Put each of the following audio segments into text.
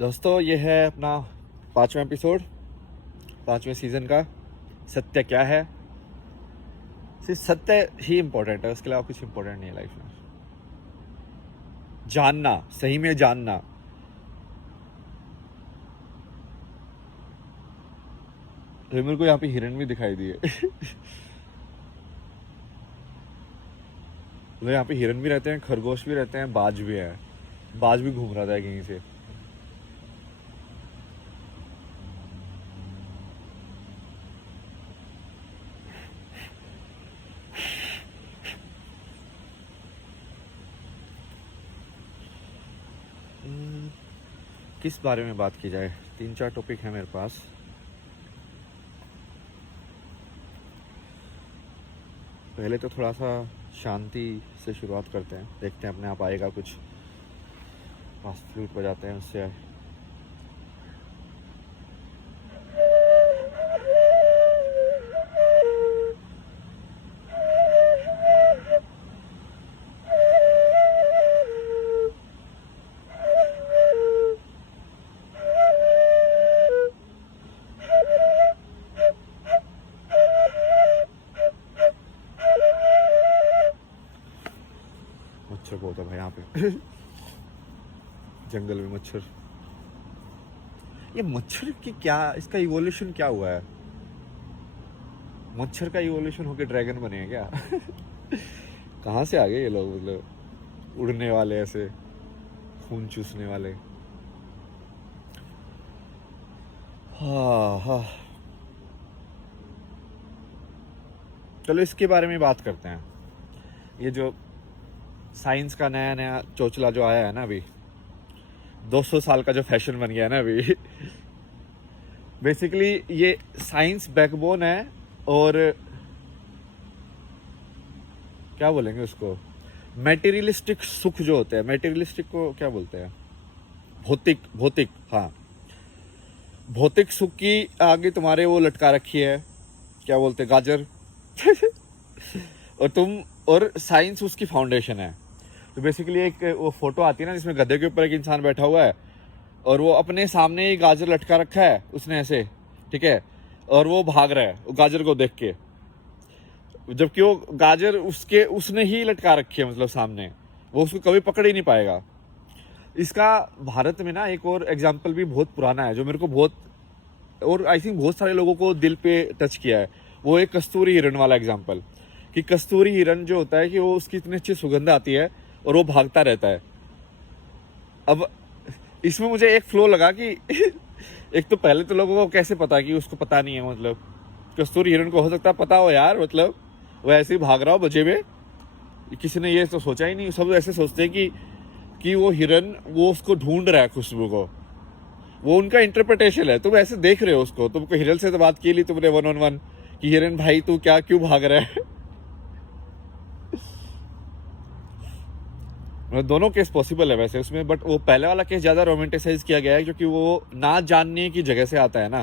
दोस्तों ये है अपना 5वां एपिसोड 5वें सीज़न का। सत्य क्या है? सिर्फ सत्य ही इम्पोर्टेंट है, उसके अलावा कुछ इम्पोर्टेंट नहीं है लाइफ में। जानना, सही में जानना। मेरे को यहाँ पे हिरन भी दिखाई दिए। मतलब यहाँ पे हिरन भी रहते हैं, खरगोश भी रहते हैं, बाज भी है। बाज भी घूम रहा था कहीं से। किस बारे में बात की जाए? 3-4 टॉपिक है मेरे पास। पहले तो थोड़ा सा शांति से शुरुआत करते हैं, देखते हैं अपने आप आएगा कुछ। फास्ट फ्लूट बजाते हैं उससे। मच्छर बहुत है भाई यहाँ पे। जंगल में मच्छर। ये मच्छर की क्या, इसका इवोल्यूशन क्या हुआ है? मच्छर का इवोल्यूशन होके ड्रैगन बने हैं क्या? कहाँ से आ गए ये लोग? मतलब उड़ने वाले, ऐसे खून चूसने वाले। हाँ हाँ, चलो इसके बारे में बात करते हैं। ये जो साइंस का नया नया चोचला जो आया है ना अभी, 200 साल का जो फैशन बन गया है ना अभी। बेसिकली ये साइंस बैकबोन है। और क्या बोलेंगे उसको, मेटेरियलिस्टिक सुख जो होते हैं, मेटेरियलिस्टिक को क्या बोलते हैं? भौतिक, भौतिक, हाँ। भौतिक सुख की आगे तुम्हारे वो लटका रखी है, क्या बोलते हैं, गाजर। और तुम, और साइंस उसकी फाउंडेशन है। तो बेसिकली एक वो फोटो आती है ना जिसमें गधे के ऊपर एक इंसान बैठा हुआ है और वो अपने सामने ही गाजर लटका रखा है उसने ऐसे, ठीक है, और वो भाग रहा है वो गाजर को देख के, जबकि वो गाजर उसने ही लटका रखी है, मतलब सामने। वो उसको कभी पकड़ ही नहीं पाएगा। इसका भारत में ना एक और एग्जाम्पल भी बहुत पुराना है जो मेरे को बहुत, और आई थिंक बहुत सारे लोगों को दिल पे टच किया है। वो एक कस्तूरी हिरण वाला एग्जाम्पल, कि कस्तूरी हिरण जो होता है कि वो उसकी इतनी अच्छी सुगंध आती है और वो भागता रहता है। अब इसमें मुझे एक फ्लो लगा कि एक तो पहले तो लोगों को कैसे पता कि उसको पता नहीं है, मतलब कस्तूरी हिरण को हो सकता है पता हो यार, मतलब वो ऐसे ही भाग रहा हो बचे में। किसी ने ये तो सोचा ही नहीं। सब ऐसे सोचते हैं कि वो हिरन वो उसको ढूंढ रहा है, खुशबू को। वो उनका इंटरप्रिटेशन है। तुम ऐसे देख रहे हो उसको, तुमको हिरन से तो बात की ली तुमने 1-on-1 कि हिरन भाई तू क्या क्यों भाग रहा है। दोनों केस पॉसिबल है वैसे उसमें, बट वो पहले वाला केस ज़्यादा रोमांटिसाइज किया गया है क्योंकि वो ना जानने की जगह से आता है ना,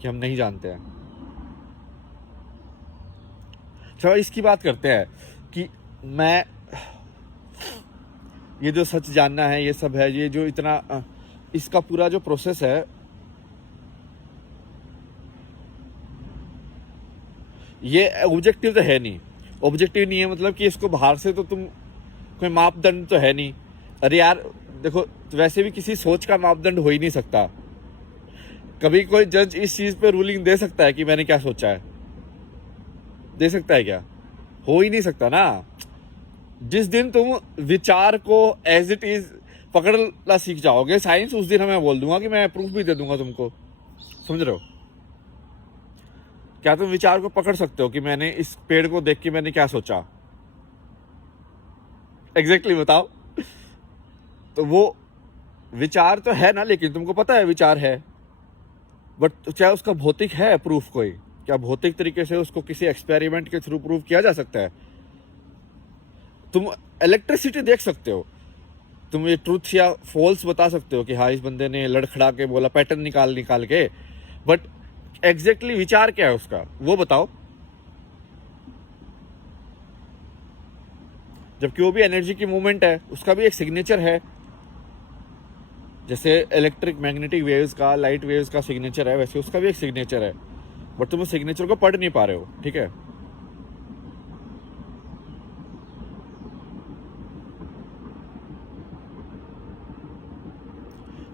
कि हम नहीं जानते हैं। चलो इसकी बात करते हैं कि मैं, ये जो सच जानना है ये सब है, ये जो इतना इसका पूरा जो प्रोसेस है, ये ऑब्जेक्टिव तो है नहीं। ऑब्जेक्टिव नहीं है मतलब कि इसको बाहर से तो तुम, कोई मापदंड तो है नहीं। अरे यार देखो, वैसे भी किसी सोच का मापदंड हो ही नहीं सकता। कभी कोई जज इस चीज पे रूलिंग दे सकता है कि मैंने क्या सोचा है? दे सकता है क्या? हो ही नहीं सकता ना। जिस दिन तुम विचार को एज इट इज पकड़ना सीख जाओगे, साइंस, उस दिन मैं बोल दूंगा कि मैं प्रूफ भी दे दूंगा तुमको। समझ रहे हो? क्या तुम विचार को पकड़ सकते हो कि मैंने इस पेड़ को देख के मैंने क्या सोचा? एग्जैक्टली बताओ। तो वो विचार तो है ना, लेकिन तुमको पता है विचार है, बट क्या उसका भौतिक है प्रूफ? कोई क्या भौतिक तरीके से उसको किसी एक्सपेरिमेंट के थ्रू प्रूफ किया जा सकता है? तुम इलेक्ट्रिसिटी देख सकते हो, तुम ये ट्रूथ या फॉल्स बता सकते हो कि हाँ इस बंदे ने लड़खड़ा के बोला, पैटर्न निकाल निकाल के, बट एग्जैक्टली विचार क्या है उसका वो बताओ। जबकि वो भी एनर्जी की मूवमेंट है, उसका भी एक सिग्नेचर है। जैसे इलेक्ट्रिक मैग्नेटिक वेव्स का, लाइट वेव्स का सिग्नेचर है, वैसे उसका भी एक सिग्नेचर है, बट तुम उस सिग्नेचर को पढ़ नहीं पा रहे हो, ठीक है।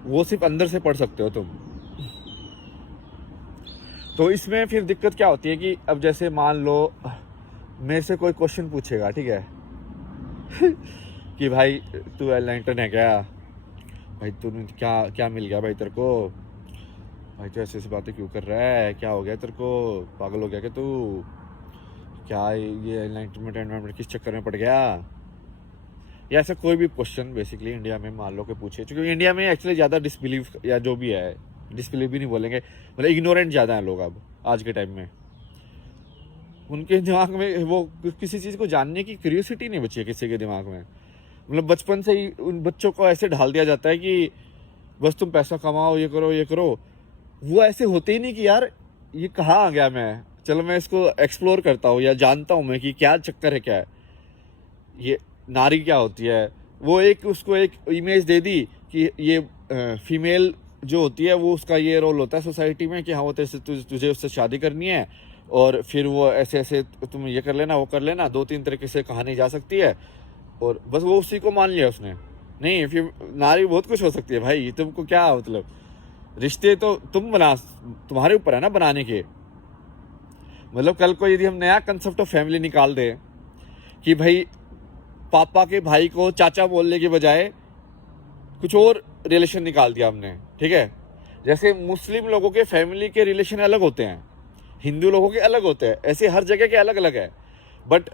वो सिर्फ अंदर से पढ़ सकते हो तुम। तो इसमें फिर दिक्कत क्या होती है कि अब जैसे मान लो मेरे से कोई क्वेश्चन पूछेगा, ठीक है कि भाई तू एनलाइटन है क्या, भाई तूने क्या क्या मिल गया भाई तेरे को, भाई तू ऐसी ऐसी बातें क्यों कर रहा है, क्या हो गया तेरे को, पागल हो गया क्या तू, क्या ये एनलाइटनमेंट किस चक्कर में पड़ गया, या ऐसा कोई भी क्वेश्चन बेसिकली इंडिया में मान लो कि पूछे, क्योंकि इंडिया में एक्चुअली ज़्यादा डिसबिलीव या जो भी है, डिसबिलीव भी नहीं बोलेंगे, मतलब इग्नोरेंट ज़्यादा हैं लोग अब आज के टाइम में। उनके दिमाग में वो किसी चीज़ को जानने की क्यूरियोसिटी नहीं बची है किसी के दिमाग में। मतलब बचपन से ही उन बच्चों को ऐसे ढाल दिया जाता है कि बस तुम पैसा कमाओ, ये करो ये करो। वो ऐसे होते ही नहीं कि यार ये कहाँ आ गया, मैं चलो मैं इसको एक्सप्लोर करता हूँ या जानता हूँ मैं कि क्या चक्कर है, क्या है ये, नारी क्या होती है। वो एक उसको एक इमेज दे दी कि ये फीमेल जो होती है वो उसका ये रोल होता है सोसाइटी में कि हाँ वो तुझे उससे शादी करनी है और फिर वो ऐसे ऐसे तुम ये कर लेना वो कर लेना, 2-3 तरीके से कहानी जा सकती है, और बस वो उसी को मान लिया उसने। नहीं, फिर नारी बहुत कुछ हो सकती है भाई, तुमको क्या मतलब, रिश्ते तो तुम बना, तुम्हारे ऊपर है ना बनाने के। मतलब कल को यदि हम नया कंसेप्ट ऑफ फैमिली निकाल दें कि भाई पापा के भाई को चाचा बोलने के बजाय कुछ और रिलेशन निकाल दिया हमने, ठीक है। जैसे मुस्लिम लोगों के फैमिली के रिलेशन अलग होते हैं, हिंदू लोगों के अलग होते हैं, ऐसे हर जगह के अलग अलग है। बट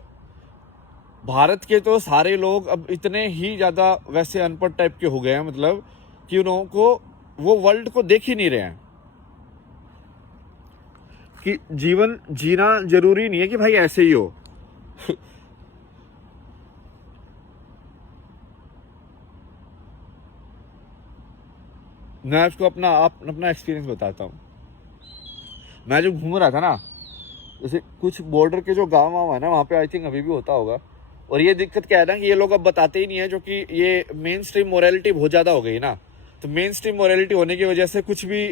भारत के तो सारे लोग अब इतने ही ज़्यादा वैसे अनपढ़ टाइप के हो गए हैं, मतलब कि उन लोगों को वो वर्ल्ड को देख ही नहीं रहे हैं कि जीवन जीना जरूरी नहीं है कि भाई ऐसे ही हो। मैं आपको अपना एक्सपीरियंस बताता हूँ। मैं जब घूम रहा था ना, जैसे कुछ बॉर्डर के जो गाँव वाँव है ना, वहाँ पे आई थिंक अभी भी होता होगा। और ये दिक्कत क्या है ना कि ये लोग अब बताते ही नहीं है, जो कि ये मेन स्ट्रीम मोरालिटी बहुत ज़्यादा हो गई ना। तो मेन स्ट्रीम मोरालिटी होने की वजह से कुछ भी,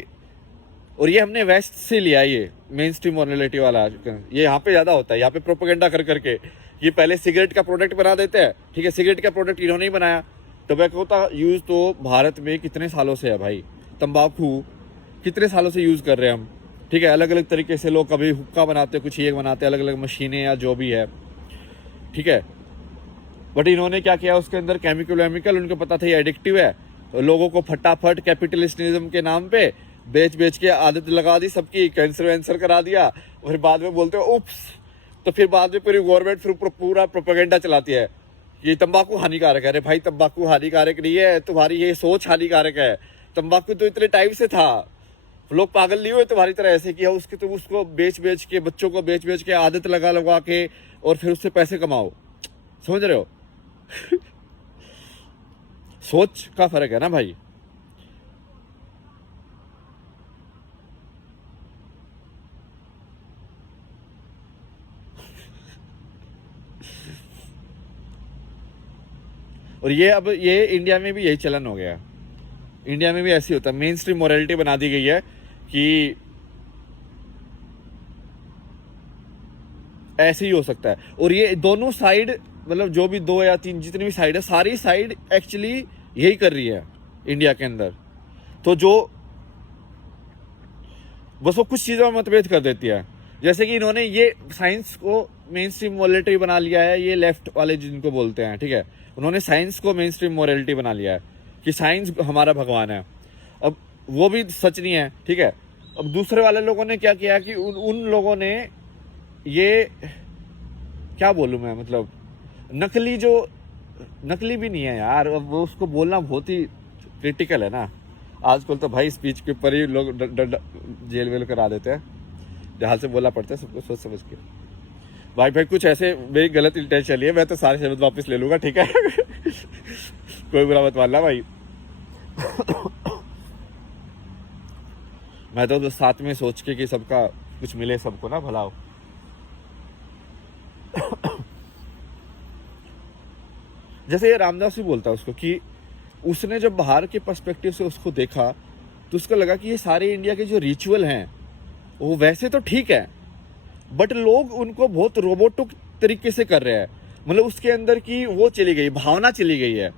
और ये हमने वेस्ट से लिया, ये मेन स्ट्रीम मोरालिटी वाला ये यहाँ पे ज़्यादा होता है। यहाँ पे प्रोपेगेंडा कर करके ये पहले सिगरेट का प्रोडक्ट बना देते हैं, ठीक है। सिगरेट का प्रोडक्ट इन्होंने ही बनाया। टोबैको का यूज़ तो भारत में कितने सालों से है भाई, तंबाकू कितने सालों से यूज़ कर रहे हैं हम, ठीक है। अलग अलग तरीके से लोग कभी हुक्का बनाते, कुछ ये बनाते, अलग अलग मशीनें या जो भी है, ठीक है। बट इन्होंने क्या किया, उसके अंदर केमिकल वेमिकल, उनको पता था ये एडिक्टिव है, तो लोगों को फटाफट कैपिटलिस्टिज्म के नाम पे बेच बेच के आदत लगा दी सबकी, कैंसर वैंसर करा दिया। और बाद में बोलते हो उप्स, तो फिर बाद में पूरी गवर्नमेंट फिर पूरा प्रोपेगेंडा चलाती है ये तंबाकू हानिकारक है। अरे भाई तंबाकू हानिकारक नहीं है, तुम्हारी ये सोच हानिकारक है। तंबाकू तो इतने टाइम से था, लोग पागल नहीं हुए तुम्हारी तरह ऐसे किया उसके, तुम उसको बेच बेच के, बच्चों को बेच बेच के, आदत लगा लगा के, और फिर उससे पैसे कमाओ। समझ रहे हो सोच का फर्क है ना भाई। और ये अब ये इंडिया में भी यही चलन हो गया। इंडिया में भी ऐसी होता है, मेन स्ट्रीम मोरालिटी बना दी गई है कि ऐसे ही हो सकता है। और ये दोनों साइड, मतलब जो भी 2 या 3 जितनी भी साइड है, सारी साइड एक्चुअली यही कर रही है इंडिया के अंदर। तो जो बस वो कुछ चीज़ों में मतभेद कर देती है। जैसे कि इन्होंने ये साइंस को मेन स्ट्रीम मोरालिटी बना लिया है, ये लेफ्ट वाले जिनको बोलते हैं, ठीक है। उन्होंने साइंस को मेन स्ट्रीम मोरालिटी बना लिया है कि साइंस हमारा भगवान है। अब वो भी सच नहीं है, ठीक है। अब दूसरे वाले लोगों ने क्या किया कि उन लोगों ने ये, क्या बोलूँ मैं, मतलब नकली, जो नकली भी नहीं है यार, अब वो उसको बोलना बहुत ही क्रिटिकल है ना। आजकल तो भाई स्पीच के ऊपर ही लोग जेल वेल करा देते हैं, जहाँ से बोलना पड़ता है सबको सोच समझ के। भाई कुछ ऐसे मेरी गलत इंटेंशन है, मैं तो सारे शब्द वापस ले लूँगा, ठीक है कोई बुरा मत मानना भाई मैं तो साथ में सोच के कि सबका कुछ मिले, सबको ना भला हो जैसे ये रामदास भी बोलता है उसको कि उसने जब बाहर के पर्सपेक्टिव से उसको देखा तो उसको लगा कि ये सारे इंडिया के जो रिचुअल हैं वो वैसे तो ठीक है, बट लोग उनको बहुत रोबोटिक तरीके से कर रहे हैं। मतलब उसके अंदर की वो चली गई, भावना चली गई है।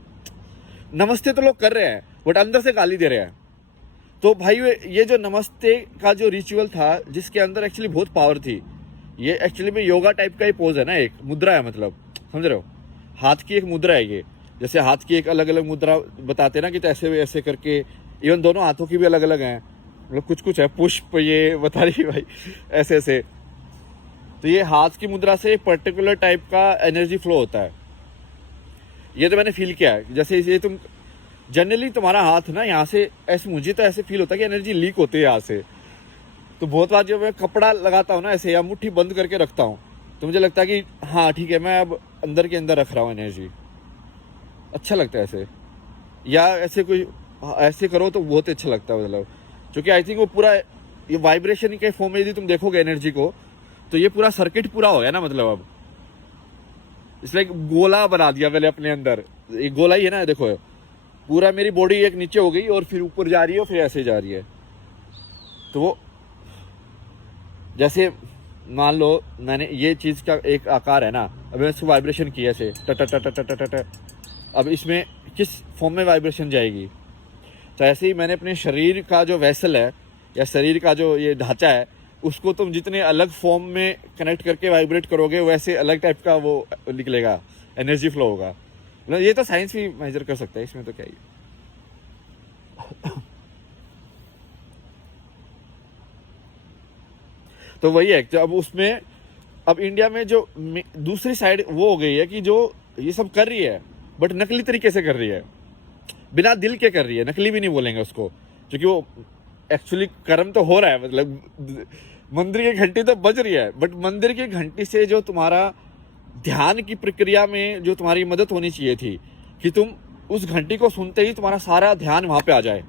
नमस्ते तो लोग कर रहे हैं बट अंदर से गाली दे रहे हैं। तो भाई ये जो नमस्ते का जो रिचुअल था, जिसके अंदर एक्चुअली बहुत पावर थी, ये एक्चुअली में योगा टाइप का ही पोज है ना, एक मुद्रा है, मतलब समझ रहे हो, हाथ की एक मुद्रा है ये। जैसे हाथ की एक अलग अलग मुद्रा बताते ना कि तो ऐसे ऐसे करके, इवन दोनों हाथों की भी अलग अलग हैं, मतलब कुछ कुछ है, पुष्प ये बता रही भाई ऐसे ऐसे। तो ये हाथ की मुद्रा से एक पर्टिकुलर टाइप का एनर्जी फ्लो होता है। ये तो मैंने फील किया है। जैसे ये तुम जनरली तुम्हारा हाथ ना यहाँ से ऐसे, मुझे तो ऐसे फील होता है कि एनर्जी लीक होती है यहाँ से। तो बहुत बार जब मैं कपड़ा लगाता हूँ ना ऐसे, या मुट्ठी बंद करके रखता हूँ, तो मुझे लगता है कि हाँ ठीक है, मैं अब अंदर के अंदर रख रहा हूँ एनर्जी। अच्छा लगता है ऐसे, या ऐसे कोई ऐसे करो तो बहुत अच्छा लगता है, मतलब क्योंकि आई थिंक वो पूरा ये वाइब्रेशन के फॉर्म में यदि तुम देखोगे एनर्जी को, तो ये पूरा सर्किट पूरा हो गया ना, मतलब अब इसलिए गोला बना दिया मैंने अपने अंदर। एक गोला ही है ना, देखो पूरा मेरी बॉडी एक नीचे हो गई और फिर ऊपर जा रही है और फिर ऐसे जा रही है। तो वो जैसे मान लो मैंने ये चीज़ का एक आकार है ना, अब मैंने इसको वाइब्रेशन किया ऐसे ट ट ट ट ट ट ट, अब इसमें किस फॉर्म में वाइब्रेशन जाएगी। तो ऐसे ही मैंने अपने शरीर का जो वेसल है या शरीर का जो ये ढांचा है, उसको तुम जितने अलग फॉर्म में कनेक्ट करके वाइब्रेट करोगे, वैसे अलग टाइप का वो निकलेगा, एनर्जी फ्लो होगा। मतलब ये तो साइंस भी मेजर कर सकता है, इसमें तो क्या ही। तो वही है। तो अब उसमें अब इंडिया में जो दूसरी साइड वो हो गई है कि जो ये सब कर रही है बट नकली तरीके से कर रही है, बिना दिल के कर रही है। नकली भी नहीं बोलेंगे उसको, क्योंकि वो एक्चुअली कर्म तो हो रहा है। मतलब मंदिर की घंटी तो बज रही है, बट मंदिर की घंटी से जो तुम्हारा ध्यान की प्रक्रिया में जो तुम्हारी मदद होनी चाहिए थी कि तुम उस घंटी को सुनते ही तुम्हारा सारा ध्यान वहां पे आ जाए,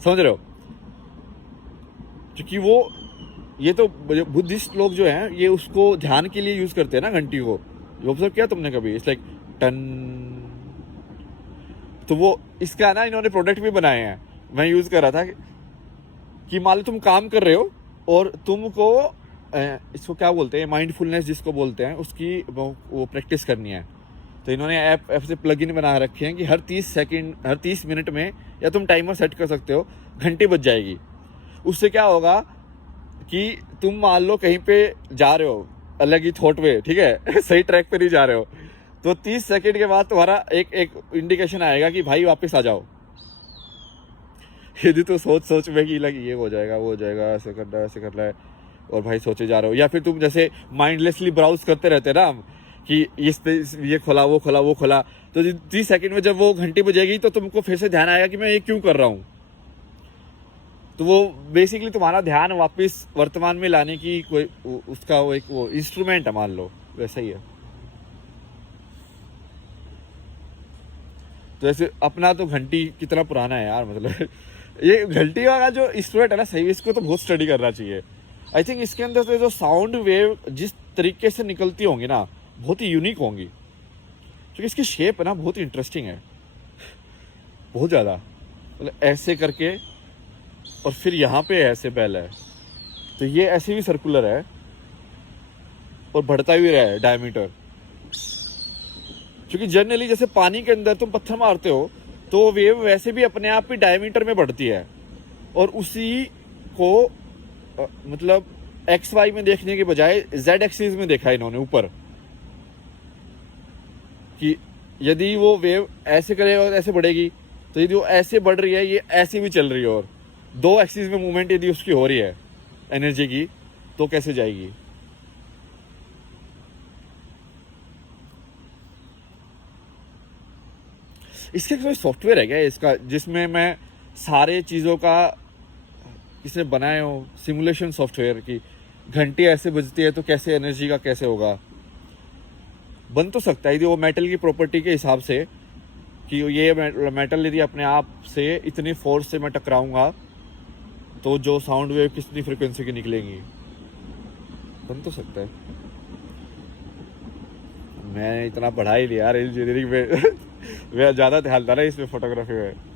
समझ रहे हो। क्योंकि वो ये तो बुद्धिस्ट लोग जो हैं ये उसको ध्यान के लिए यूज करते हैं ना घंटी को। ऑब्जर्व किया तुमने कभी? It's like ton. तो वो इसका ना इन्होंने प्रोडक्ट भी बनाए हैं, मैं यूज कर रहा था कि मान लो तुम काम कर रहे हो और तुमको इसको क्या बोलते हैं, माइंडफुलनेस जिसको बोलते हैं, उसकी वो प्रैक्टिस करनी है। तो इन्होंने ऐप से प्लगइन बना रखे हैं कि हर 30 सेकंड, हर 30 मिनट में, या तुम टाइमर सेट कर सकते हो, घंटी बज जाएगी। उससे क्या होगा कि तुम मान लो कहीं पे जा रहे हो अलग ही थॉट वे, ठीक है सही ट्रैक पे नहीं जा रहे हो, तो 30 सेकंड के बाद तुम्हारा एक इंडिकेशन आएगा कि भाई वापस आ जाओ। यदि तो सोच में कि लग ये हो जाएगा, वो हो जाएगा, ऐसे करना है, ऐसे करना है, और भाई सोचे जा रहे हो। या फिर तुम जैसे माइंडलेसली ब्राउज करते रहते हैं ना हम, कि इस पे ये खोला, वो खोला, वो खोला, तो 30 सेकंड में जब वो घंटी बजेगी तो तुमको फिर से ध्यान आएगा कि मैं ये क्यों कर रहा हूँ। तो वो बेसिकली तुम्हारा ध्यान वापस वर्तमान में लाने की कोई उसका वो एक वो इंस्ट्रूमेंट है, मान लो वैसा ही है। तो ऐसे अपना तो घंटी कितना पुराना है यार, मतलब ये घंटी का जो इंस्ट्रूमेंट है ना, सही इसको तो बहुत स्टडी करना चाहिए। आई थिंक इसके अंदर से जो साउंड वेव जिस तरीके से निकलती होंगी ना, बहुत ही यूनिक होंगी, क्योंकि इसकी शेप है ना बहुत इंटरेस्टिंग है, बहुत ज़्यादा। मतलब ऐसे करके और फिर यहाँ पे ऐसे बेल है, तो ये ऐसे भी सर्कुलर है और बढ़ता भी रहा है डायमीटर। क्योंकि जनरली जैसे पानी के अंदर तुम पत्थर मारते हो तो वेव वैसे भी अपने आप ही डायमीटर में बढ़ती है, और उसी को मतलब एक्स वाई में देखने के बजाय जेड एक्सिस में देखा इन्होंने ऊपर, कि यदि वो वेव ऐसे करेगा और ऐसे बढ़ेगी, तो यदि वो ऐसे बढ़ रही है, ये ऐसे भी चल रही है, और दो एक्सिस में मूवमेंट यदि उसकी हो रही है एनर्जी की, तो कैसे जाएगी। इसके कोई सॉफ्टवेयर है क्या इसका, जिसमें मैं सारे चीज़ों का इसने बनाए हो, सिमुलेशन सॉफ्टवेयर की घंटी ऐसे बजती है तो कैसे एनर्जी का कैसे होगा। बन तो सकता है यदि वो मेटल की प्रॉपर्टी के हिसाब से, कि ये मेटल यदि अपने आप से इतनी फोर्स से मैं टकराऊंगा तो जो साउंड वेव कितनी फ्रिक्वेंसी की निकलेंगी, बन तो सकता है। मैं इतना पढ़ा ही लिया यार इंजीनियरिंग में मैं ज्यादा ध्यान था ना इसमें फोटोग्राफी में।